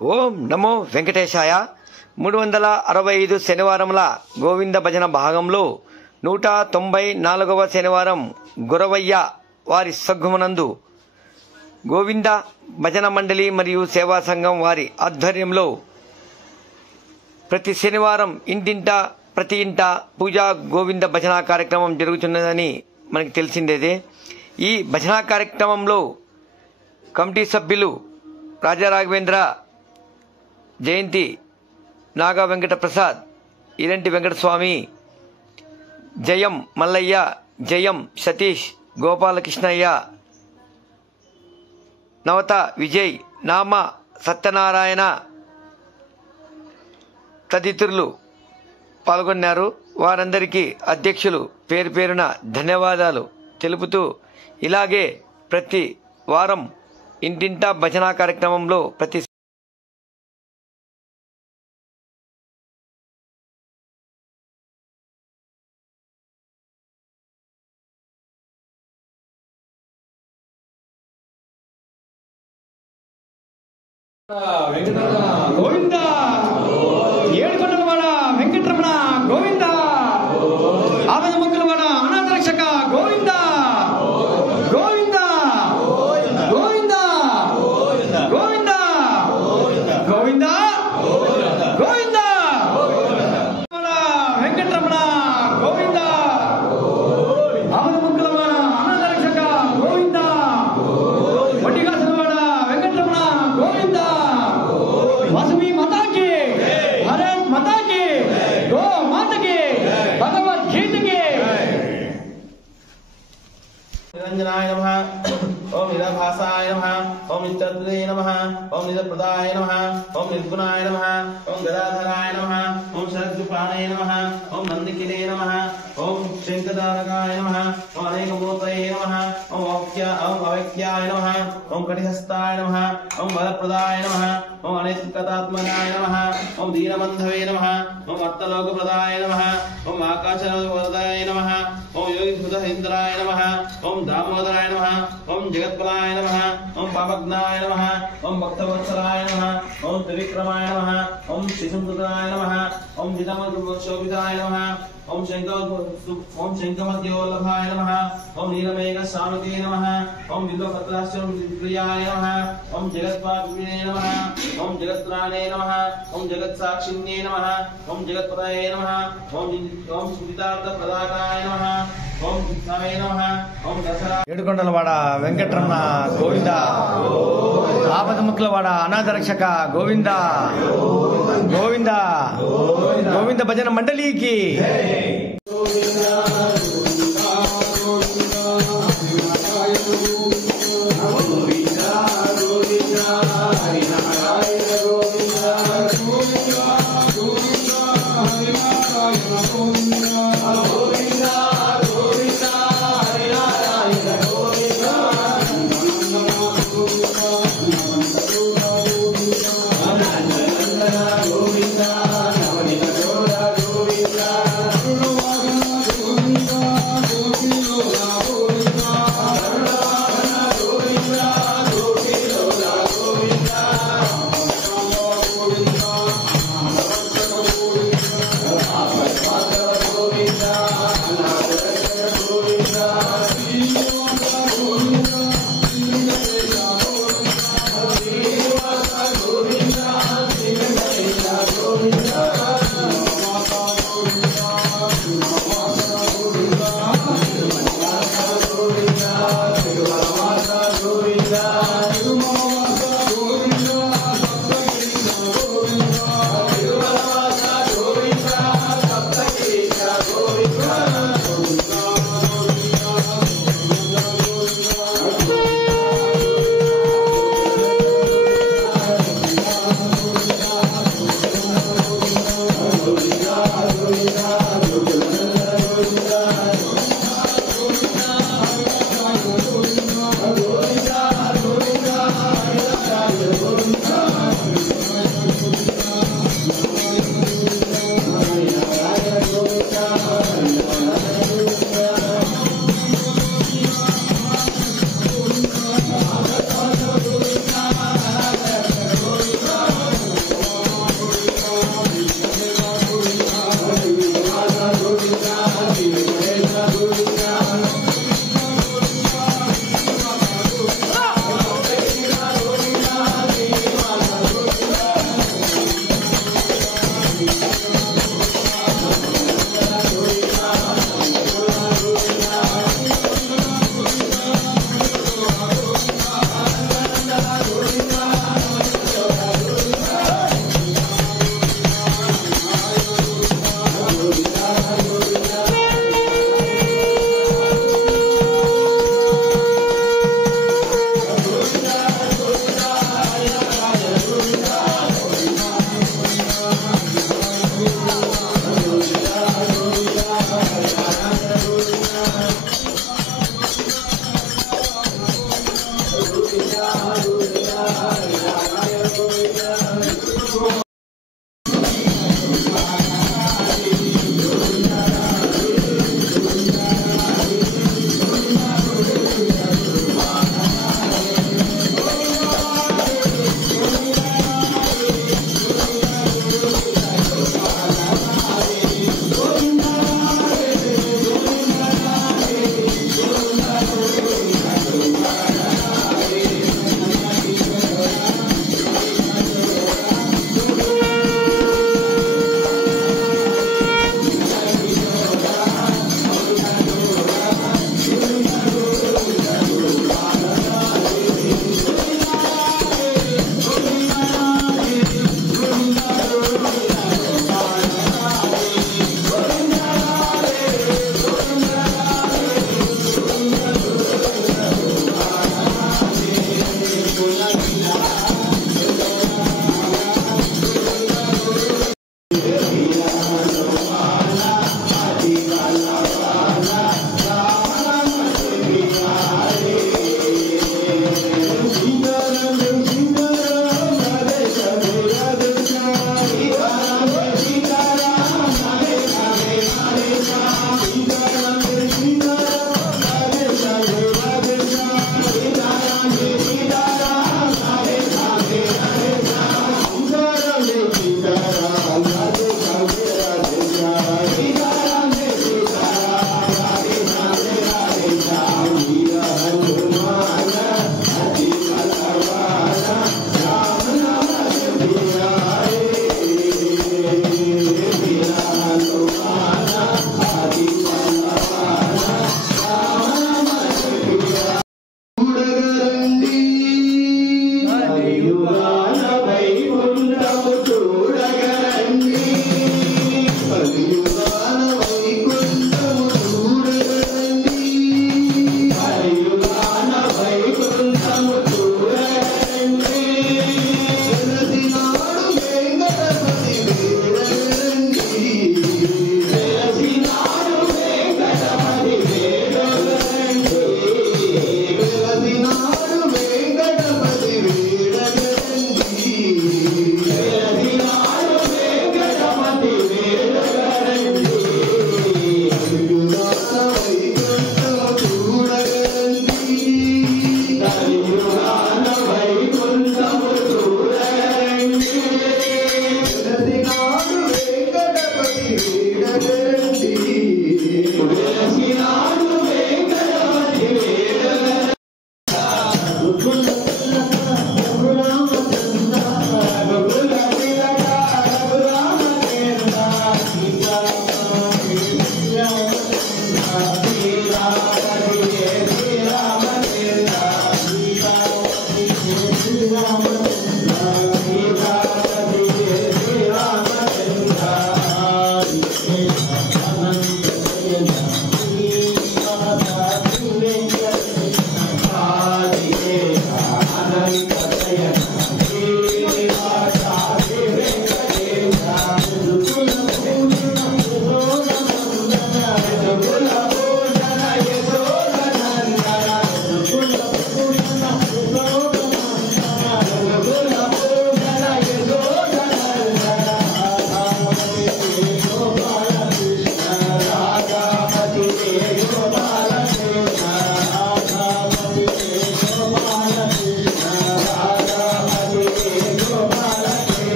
ఓం నమో వెంకటేశాయ. 365 శనివారముల గోవింద భజన భాగంలో 194వ శనివారం గురవయ్య వారి సద్గుమనందు గోవింద భజన మండలి మరియు సేవా సంఘం వారి ఆధ్వర్యంలో ప్రతి శనివారం ఇంటింటా ప్రతి ఇంట పూజా గోవింద భజన కార్యక్రమం జరుగుతున్నదని మనకి తెలిసిందేదే. ఈ భజన కార్యక్రమంలో కమిటీ సభ్యులు రాజా రాఘవేంద్ర, జయంతి నాగా వెంకట ప్రసాద్, ఇరంటి వెంకటస్వామి, జయం మల్లయ్య, జయం సతీష్, గోపాలకృష్ణయ్య, నవత విజయ్, నామ సత్యనారాయణ తదితరులు పాల్గొన్నారు. వారందరికీ అధ్యక్షులు పేరు పేరున ధన్యవాదాలు తెలుపుతూ ఇలాగే ప్రతి వారం ఇంటింటా భజన కార్యక్రమంలో ప్రతి గోవింద ఏడుకొండలవాడ వెంకటరమణ గోవింద, ఆపద మొక్కులవాడ అనాథ రక్షక గోవింద గోవింద గోవింద గోవింద గోవింద గోవింద వెంకటరమణ గోవింద, ఆపద మొక్కులవాడ అనాథ రక్షక గోవింద, వడ్డీకాసులవాడ వెంకటరమణ గోవింద, वासुवी माता की, भारत माता की, गो माता की, भगवत गीता की। निरंजनाय नमः, ओम निराभासाय नमः, ओम नित्यत्रे नमः, ओम निरप्रदाय नमः, ओम निर्गुणाय नमः, ओम गदाधराय नमः, ओम शरद्विप्राणे नमः, ओम नंदिकिने नमः, ओम शंखदारकाय नमः, ओम अनेकमूर्तये नमः, ओम अव्यक्त्याय नमः, ओम कटिहस्ताय नमः, ओम वरप्रदाय नमः, ओम अनेकतात्मनाय नमः, ओम दीनबन्धवे नमः, ओम अत्तलोकप्रदाय नमः, ओम आकाशवरदाय नमः, ओम योगिभूतहेन्द्राय नमः, ओम दामोदराय नमः, ओम जगत्पलाय नमः, ओम पापज्ञाय नमः, ओम भक्तवत्सलाय नमः, ओम त्रिविक्रमाय नमः, ओम श्रीसंकृताय नमः, ओम जितमशोभिताय नमः, ओम शंखमद्योलभाय नमः, ओम नीलमेघ शानुते नमः, ओम विद्वपत्राश्रमप्रियाय नमः, ओम जगत्पापिने नमः, ओम जगत्त्राणे नमः, ओम जगत्साक्षिण्ये नमः, ओम जगत्पतये नमः, ओम स्मृतार्थप्रदाताय नमः, ओम कृष्णाय नमः, ओम दशरा ఏడుకొండలవాడ వెంకటరమణ గోవింద, ఆపద మొక్కులవాడ అనాథ రక్షక గోవింద గోవింద గోవింద భజన మండలికి. Govinda,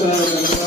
Thank you.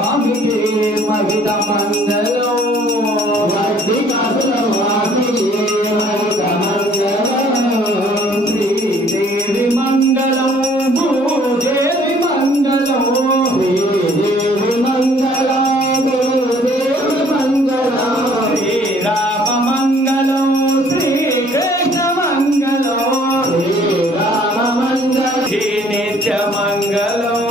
स्वामी महिता मंगलो మంగళం